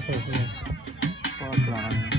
पास है इसमें पास कराना है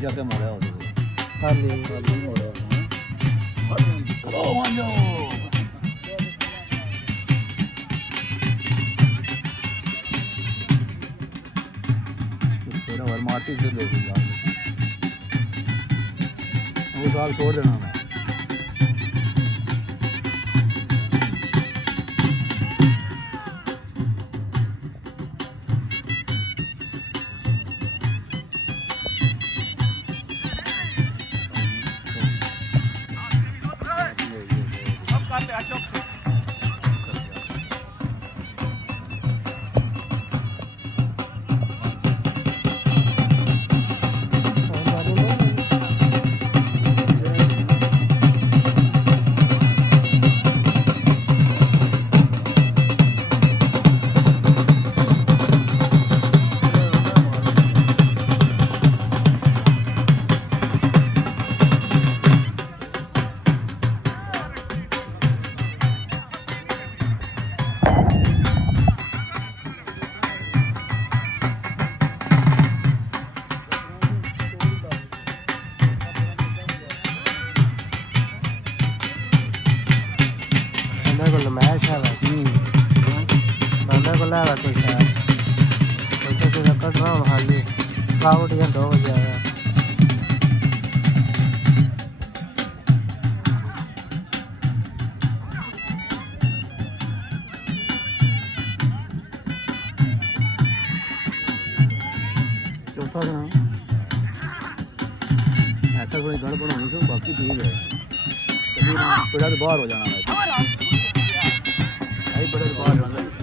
जाके मारा हो खाली मोड़ा ओ मांजो थोड़ा और मारती से दे दिया वो साल छोड़ देना मैं मैच है बंदा को लगा कोई शायद कोई तो कट रहा हूँ हाली आउट या 2 बजे आया चौथा दिन ऐसा कोई गड़बड़ होनी चाहिए बाकी ठीक है कभी ना तो बाहर हो जाना है भाई बड़े बाहर